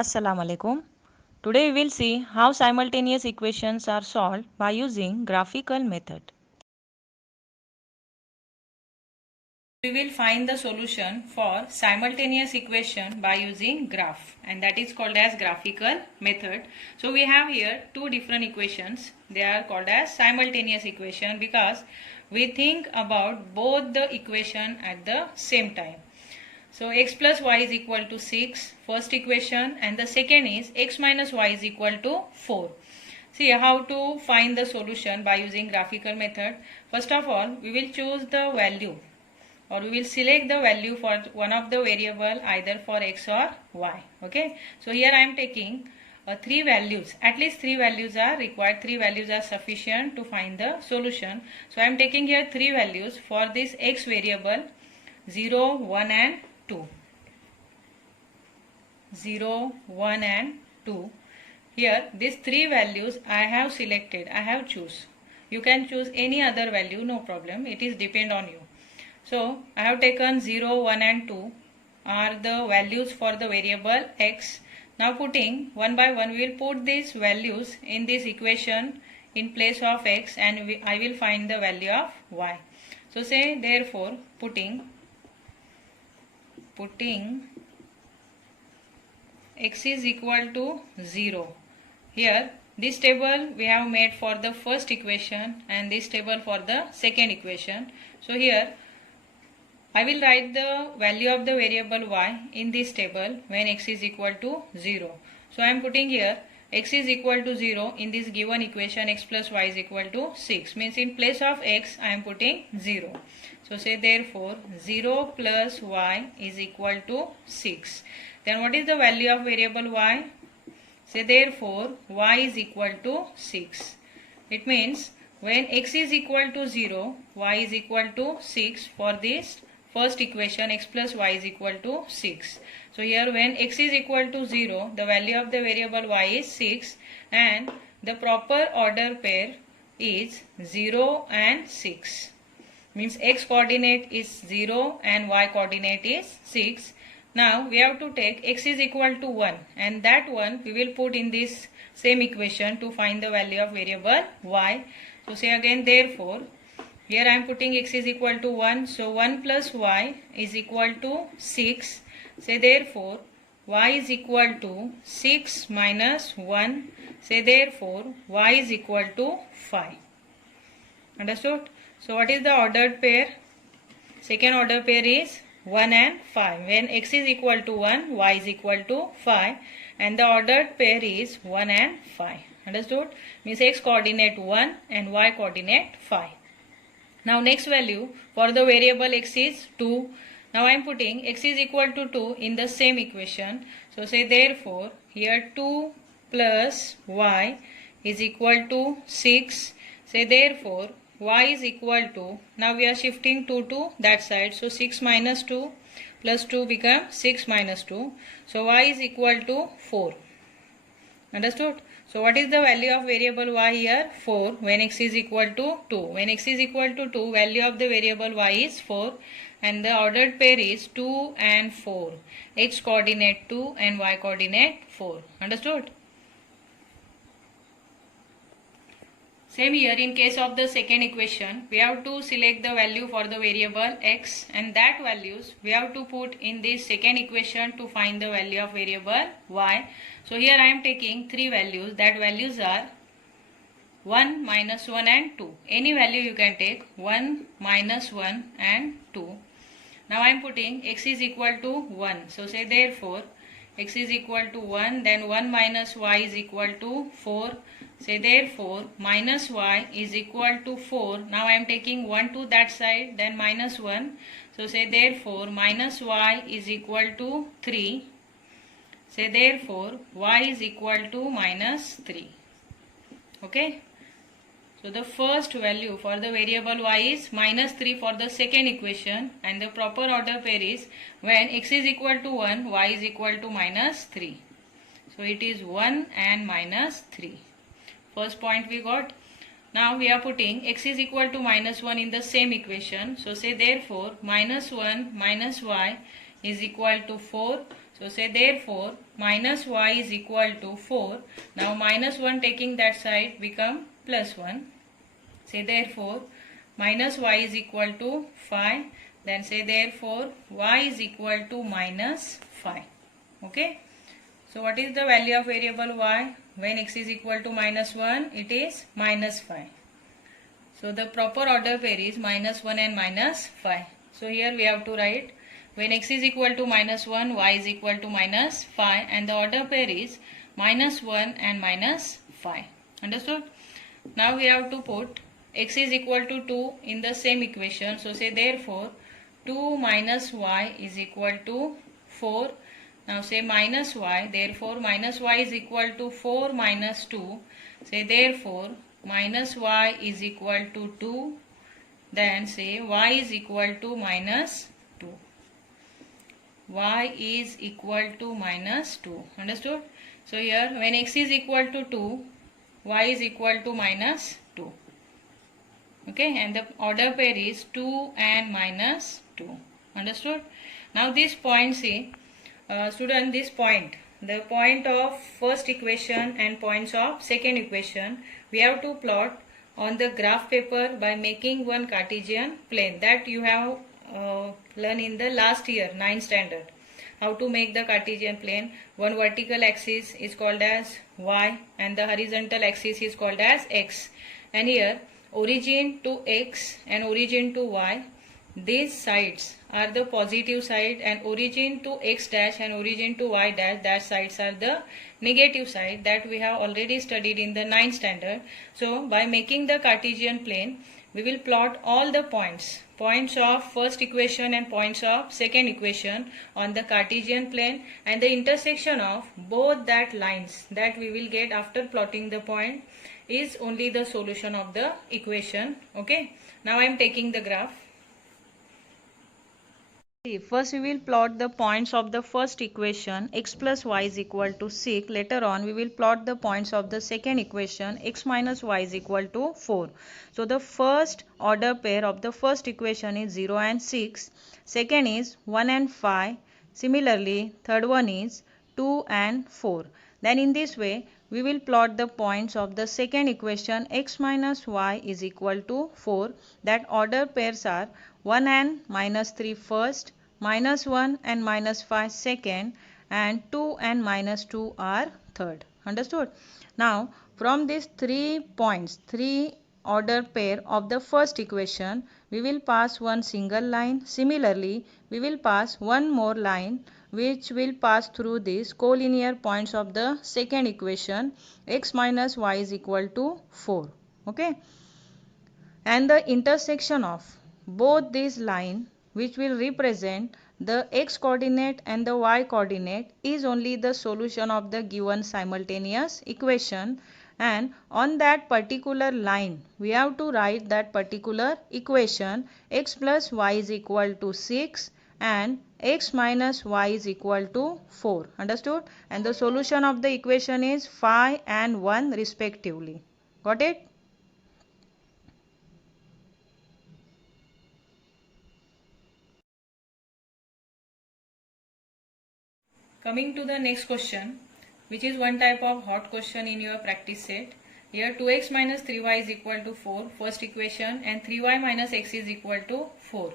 Assalamu alaikum. Today we will see how simultaneous equations are solved by using graphical method. We will find the solution for simultaneous equation by using graph, and that is called as graphical method. So we have here two different equations. They are called as simultaneous equation because we think about both the equation at the same time. So x plus y is equal to 6, first equation, and the second is x minus y is equal to 4. See how to find the solution by using graphical method. First of all, we will choose the value, or we will select the value for one of the variable either for x or y. Okay. So here I am taking three values. At least three values are required. Three values are sufficient to find the solution. So I am taking here three values for this x variable 0, 1 and 2. 0, 1 and 2. Here these three values I have selected. I have choose. You can choose any other value, no problem. It is depend on you. So I have taken 0, 1 and 2 are the values for the variable x. Now putting one by one, we will put these values in this equation in place of x, and I will find the value of y. So say therefore putting x is equal to 0. Here this table we have made for the first equation and this table for the second equation. So here I will write the value of the variable y in this table when x is equal to 0. So I am putting here x is equal to 0 in this given equation. X plus y is equal to 6 means in place of x I am putting 0. So say therefore 0 plus y is equal to 6. Then what is the value of variable y? Say therefore y is equal to 6. It means when x is equal to 0, y is equal to 6 for this first equation. X plus y is equal to 6. So here when x is equal to 0, the value of the variable y is 6, and the proper order pair is 0 and 6. Means x coordinate is 0 and y coordinate is 6. Now we have to take x is equal to 1, and that one we will put in this same equation to find the value of variable y. So say again therefore here I am putting x is equal to 1. So 1 plus y is equal to 6. Say therefore y is equal to 6 minus 1. Say therefore y is equal to 5. Understood? So what is the ordered pair? Second order pair is 1 and 5. When x is equal to 1, y is equal to 5, and the ordered pair is 1 and 5. Understood? Means x coordinate 1 and y coordinate 5. Now next value for the variable x is 2. Now I am putting x is equal to 2 in the same equation. So say therefore here 2 plus y is equal to 6. Say therefore y is equal to, now we are shifting 2 to that side. So 6 minus 2 plus 2 becomes 6 minus 2. So y is equal to 4. Understood? So what is the value of variable y here? 4 when x is equal to 2. When x is equal to 2, value of the variable y is 4, and the ordered pair is 2 and 4. X coordinate 2 and y coordinate 4. Understood? Same here in case of the second equation, we have to select the value for the variable x, and that values we have to put in this second equation to find the value of variable y. So here I am taking three values. That values are 1, minus 1 and 2. Any value you can take, 1, minus 1 and 2. Now I am putting x is equal to 1. So say therefore x is equal to 1, then 1 minus y is equal to 4. Say therefore minus y is equal to 4. Now I am taking 1 to that side, then minus 1. So say therefore minus y is equal to 3. Say therefore y is equal to minus 3. Okay. So the first value for the variable y is minus 3 for the second equation, and the proper order pair is when x is equal to 1, y is equal to minus 3. So it is 1 and minus 3. First point we got. Now we are putting x is equal to minus 1 in the same equation. So say therefore minus 1 minus y is equal to 4. So say therefore minus y is equal to 4. Now minus 1 taking that side become plus 1. Say therefore minus y is equal to 5. Then say therefore y is equal to minus 5. Okay. So what is the value of variable y? When x is equal to minus 1, it is minus 5. So the proper order pair is minus 1 and minus 5. So here we have to write when x is equal to minus 1, y is equal to minus 5, and the order pair is minus 1 and minus 5. Understood? Now we have to put x is equal to 2 in the same equation. So say therefore 2 minus y is equal to 4. Now say minus y, therefore minus y is equal to 4 minus 2. Say therefore minus y is equal to 2. Then say y is equal to minus 2. Y is equal to minus 2. Understood? So here when x is equal to 2, y is equal to minus 2. Okay, and the order pair is 2 and minus 2. Understood? Now this point, see, student, this point, the point of first equation and points of second equation, we have to plot on the graph paper by making one Cartesian plane. That you have learned in the last year, 9th standard. How to make the Cartesian plane. One vertical axis is called as y and the horizontal axis is called as x. And here origin to x and origin to y, these sides are the positive side, and origin to x dash and origin to y dash, that sides are the negative side, that we have already studied in the 9th standard. So by making the Cartesian plane, we will plot all the points of first equation and points of second equation on the Cartesian plane, and the intersection of both that lines that we will get after plotting the point is only the solution of the equation. Okay, now I am taking the graph. First we will plot the points of the first equation, x plus y is equal to 6. Later on we will plot the points of the second equation, x minus y is equal to 4. So the first order pair of the first equation is 0 and 6. Second is 1 and 5. Similarly, third one is 2 and 4. Then in this way we will plot the points of the second equation, x minus y is equal to 4. That order pairs are 1 and minus 3 first, minus 1 and minus 5 second, and 2 and minus 2 are third. Understood? Now from these 3 points, 3 order pair of the first equation, we will pass one single line. Similarly, we will pass one more line which will pass through these collinear points of the second equation, x minus y is equal to 4. Okay, and the intersection of both these lines, which will represent the x coordinate and the y coordinate, is only the solution of the given simultaneous equation. And on that particular line we have to write that particular equation, x plus y is equal to 6 and x minus y is equal to 4. Understood? And the solution of the equation is 5 and 1 respectively. Got it? Coming to the next question, which is one type of hot question in your practice set. Here 2x minus 3y is equal to 4, first equation, and 3y minus x is equal to 4.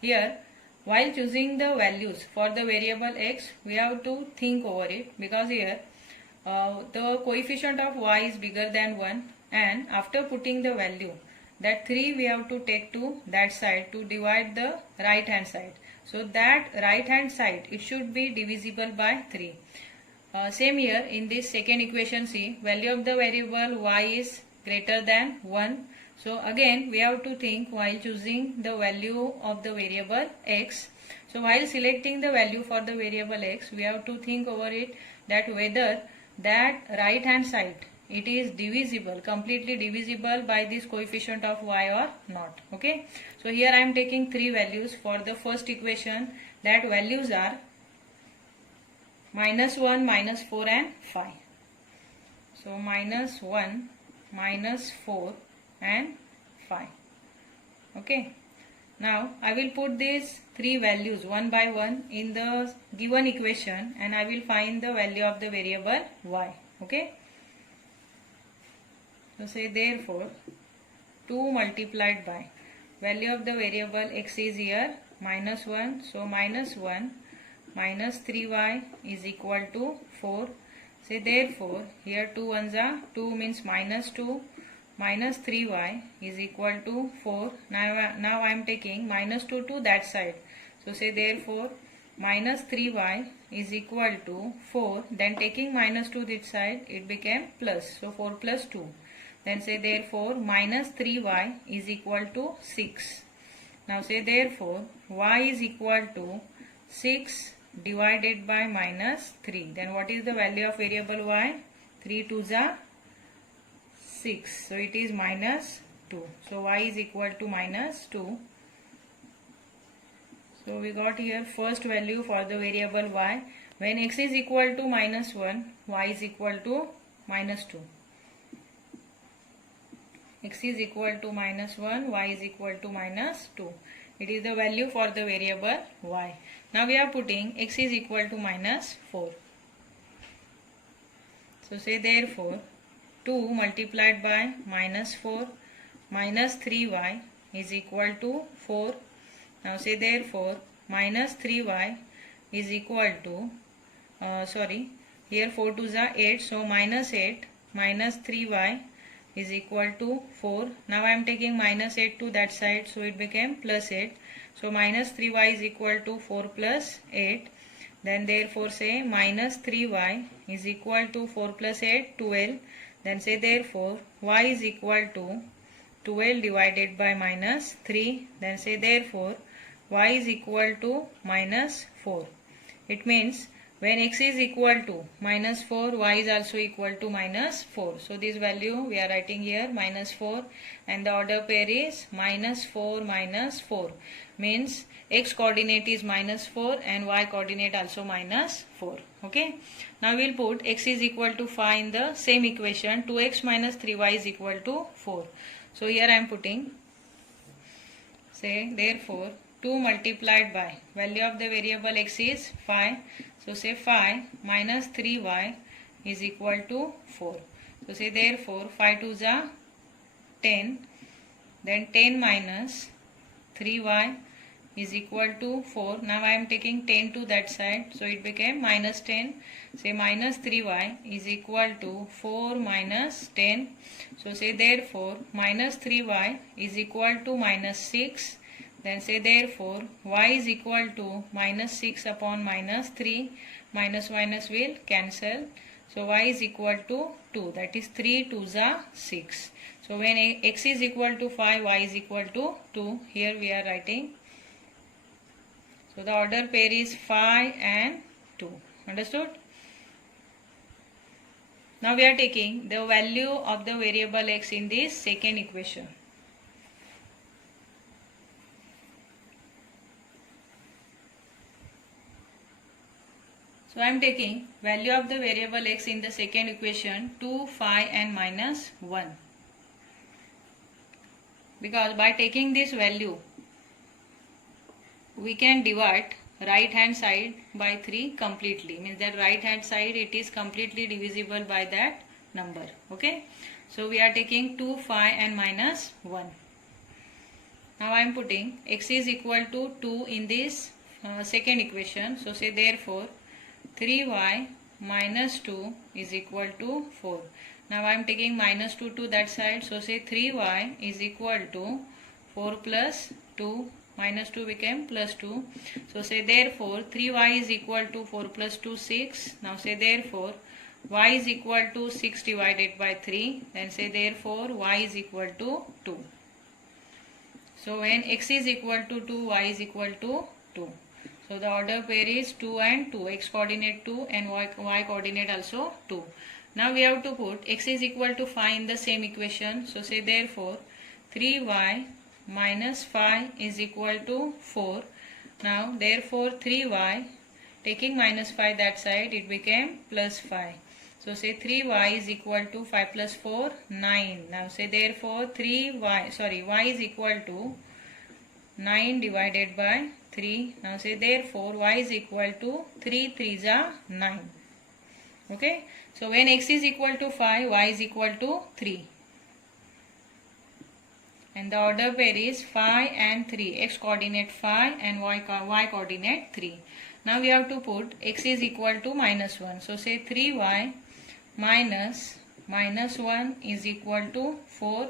Here, while choosing the values for the variable x, we have to think over it, because here the coefficient of y is bigger than 1, and after putting the value, that 3 we have to take to that side to divide the right hand side. So that right hand side, it should be divisible by 3. Same here in this second equation, see, value of the variable y is greater than 1. So again we have to think while choosing the value of the variable x. So while selecting the value for the variable x, we have to think over it that whether that right hand side, it is divisible, completely divisible by this coefficient of y or not. Okay, so here I am taking 3 values for the first equation. That values are minus 1, minus 4 and 5. So minus 1, minus 4 and 5. Okay, Now I will put these three values one by one in the given equation and I will find the value of the variable y. Okay. So say therefore 2 multiplied by value of the variable x is here -1. So -1 minus 3y is equal to 4. Say therefore here 2 ones are 2 means -2 minus 3y is equal to 4. Now I am taking -2 to that side. So say therefore minus 3y is equal to 4. Then taking -2 this side it became plus. So 4 plus 2. Then say therefore minus 3y is equal to 6. Now say therefore y is equal to 6 divided by -3. Then what is the value of variable y? 3 2s are 6. So it is -2. So y is equal to -2. So we got here first value for the variable y. When x is equal to -1, y is equal to -2. X is equal to -1, y is equal to -2. It is the value for the variable y. Now we are putting x is equal to -4. So say therefore 2 multiplied by -4 minus 3y is equal to 4. Now say therefore minus 3y is equal to here 4 2s are 8. So -8 minus 3y is equal to 4. Now I am taking -8 to that side, so it became +8. So minus 3y is equal to 4 plus 8. Then therefore say minus 3y is equal to 4 plus 8, 12. Then say therefore y is equal to 12 divided by -3. Then say therefore y is equal to -4. It means when x is equal to -4, y is also equal to -4. So this value we are writing here -4 and the order pair is -4 -4. Means x coordinate is -4 and y coordinate also -4. Okay. Now we will put x is equal to 5 in the same equation. 2x minus 3y is equal to 4. So here I am putting, say therefore 2 multiplied by value of the variable x is 5. So say 5 minus 3y is equal to 4. So say therefore 5 2s are 10. Then 10 minus 3y is equal to 4. Now I am taking 10 to that side. So it became -10. Say minus 3y is equal to 4 minus 10. So say therefore minus 3y is equal to -6. Then say therefore y is equal to -6 upon -3. Minus minus will cancel. So y is equal to 2. That is 3 2s are 6. So when x is equal to 5, y is equal to 2. Here we are writing. So the order pair is 5 and 2. Understood? Now we are taking the value of the variable x in this second equation. So I am taking value of the variable x in the second equation 2, 5 and -1. Because by taking this value we can divide right hand side by 3 completely. Means that right hand side it is completely divisible by that number. Okay. So we are taking 2, 5 and -1. Now I am putting x is equal to 2 in this second equation. So say therefore 3y minus 2 is equal to 4. Now I am taking -2 to that side. So say 3y is equal to 4 plus 2. -2 became +2. So say therefore 3y is equal to 4 plus 2, 6. Now say therefore y is equal to 6 divided by 3. Then say therefore y is equal to 2. So when x is equal to 2, y is equal to 2. So the order pair is 2 and 2. X coordinate 2 and y coordinate also 2. Now we have to put x is equal to 5 in the same equation. So say therefore 3y minus 5 is equal to 4. Now therefore 3y, taking -5 that side, it became +5. So say 3y is equal to 5 plus 4, 9. Now say therefore y is equal to 9 divided by 3. Now say therefore y is equal to 3 3s are 9. Okay. So when x is equal to 5, y is equal to 3. And the order pair is 5 and 3. X coordinate 5 and y coordinate 3. Now we have to put x is equal to minus 1. So say 3y minus 1 is equal to 4.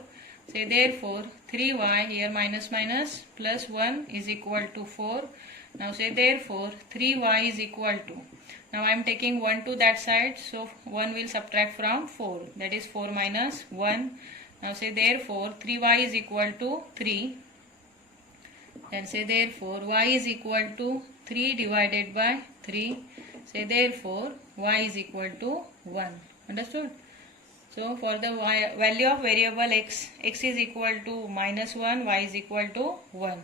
Say therefore 3y, here minus minus, plus 1 is equal to 4. Now say therefore 3y is equal to, now I am taking 1 to that side, so 1 will subtract from 4, that is 4 minus 1. Now say therefore 3y is equal to 3. Then say therefore y is equal to 3 divided by 3. Say therefore y is equal to 1. Understood? So for the value of variable x is equal to minus 1, y is equal to 1.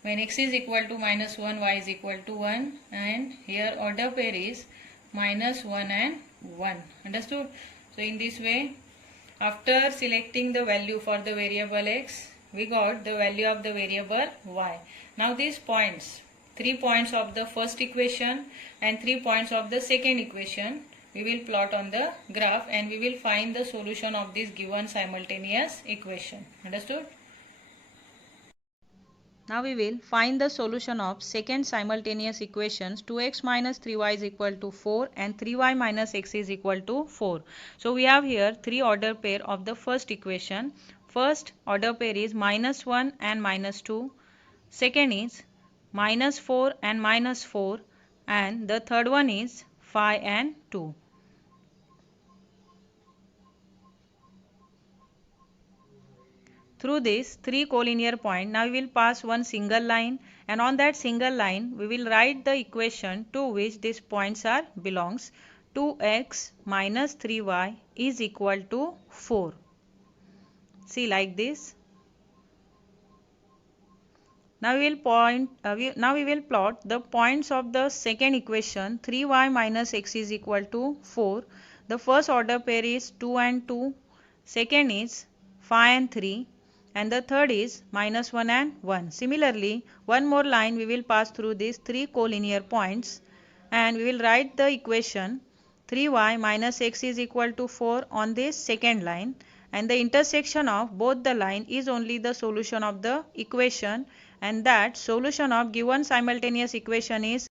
When x is equal to minus 1, y is equal to 1, and here order pair is minus 1 and 1. Understood? So in this way, after selecting the value for the variable x, we got the value of the variable y. Now these points, 3 points of the first equation and 3 points of the second equation, we will plot on the graph and we will find the solution of this given simultaneous equation. Understood? Now we will find the solution of second simultaneous equations. 2x minus 3y is equal to 4 and 3y minus x is equal to 4. So we have here 3 order pair of the first equation. First order pair is minus 1 and minus 2. Second is minus 4 and minus 4. And the third one is 5 and 2. Through this 3 collinear point, now we will pass one single line, and on that single line we will write the equation to which these points are belongs. 2x minus 3y is equal to 4. See, like this. Now we will plot the points of the second equation. 3y minus x is equal to 4. The first order pair is 2 and 2. Second is 5 and 3. And the third is minus 1 and 1. Similarly, one more line we will pass through these 3 collinear points, and we will write the equation 3y minus x is equal to 4 on this second line, and the intersection of both the line is only the solution of the equation, and that solution of given simultaneous equation is